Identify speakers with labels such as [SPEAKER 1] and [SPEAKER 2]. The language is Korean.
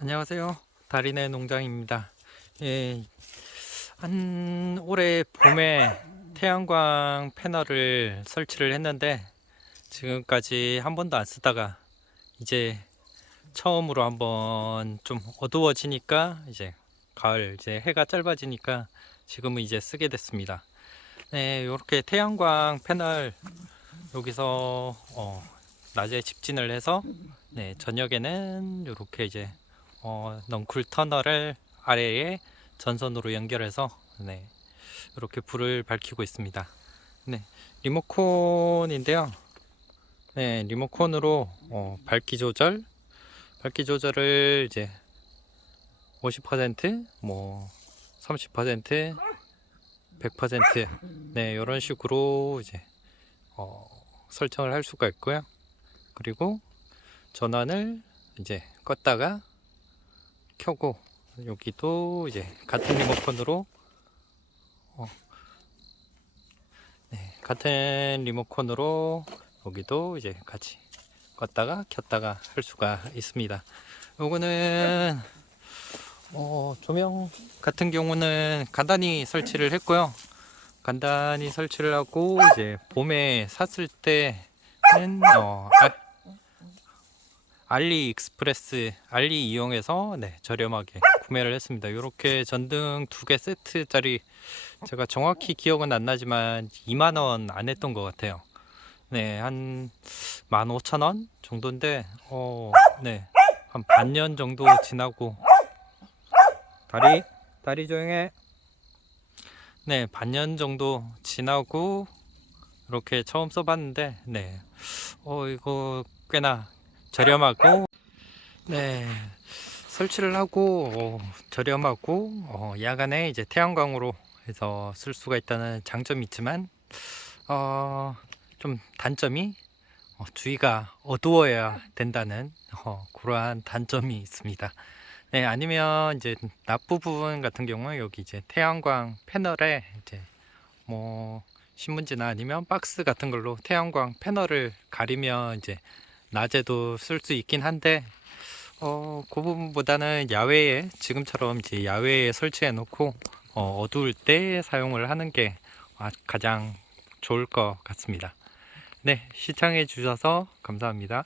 [SPEAKER 1] 안녕하세요. 달인의 농장입니다. 예, 한 올해 봄에 태양광 패널을 설치를 했는데 지금까지 한 번도 안 쓰다가 이제 처음으로 한번 좀 어두워지니까 이제 가을 이제 해가 짧아지니까 지금은 이제 쓰게 됐습니다. 네, 이렇게 태양광 패널 여기서 어, 낮에 집진을 해서 네, 저녁에는 이렇게 이제 어, 넝쿨 터널을 아래에 전선으로 연결해서 네, 이렇게 불을 밝히고 있습니다. 네, 리모콘인데요. 네, 리모콘으로 어, 밝기 조절, 밝기 조절을 이제 50%, 뭐 30%, 100%, 네, 이런 식으로 이제 어, 설정을 할 수가 있고요. 그리고 전원을 이제 껐다가 켜고 여기도 이제 같은 리모컨으로 어, 네, 같은 리모컨으로 여기도 이제 같이 껐다가 켰다가 할 수가 있습니다. 요거는 어, 조명 같은 경우는 간단히 설치를 했고요. 간단히 설치를 하고 이제 봄에 샀을 때는 어, 아, 알리 익스프레스 알리 이용해서 네, 저렴하게 구매를 했습니다. 이렇게 전등 두 개 세트짜리 제가 정확히 기억은 안 나지만 2만 원 안 했던 것 같아요. 네, 한 15,000원 정도인데 어, 네. 한 반년 정도 지나고 다리 다리 조용해. 네, 반년 정도 지나고 이렇게 처음 써봤는데 네. 어, 이거 꽤나 저렴하고 네 설치를 하고 어, 저렴하고 어, 야간에 이제 태양광으로 해서 쓸 수가 있다는 장점이 있지만 어, 좀 단점이 어, 주위가 어두워야 된다는 어, 그러한 단점이 있습니다. 네 아니면 이제 낮 부분 같은 경우는 여기 이제 태양광 패널에 이제 뭐 신문지나 아니면 박스 같은 걸로 태양광 패널을 가리면 이제 낮에도 쓸 수 있긴 한데 어, 그 부분보다는 야외에 지금처럼 이제 야외에 설치해 놓고 어, 어두울 때 사용을 하는 게 아, 가장 좋을 것 같습니다. 네, 시청해 주셔서 감사합니다.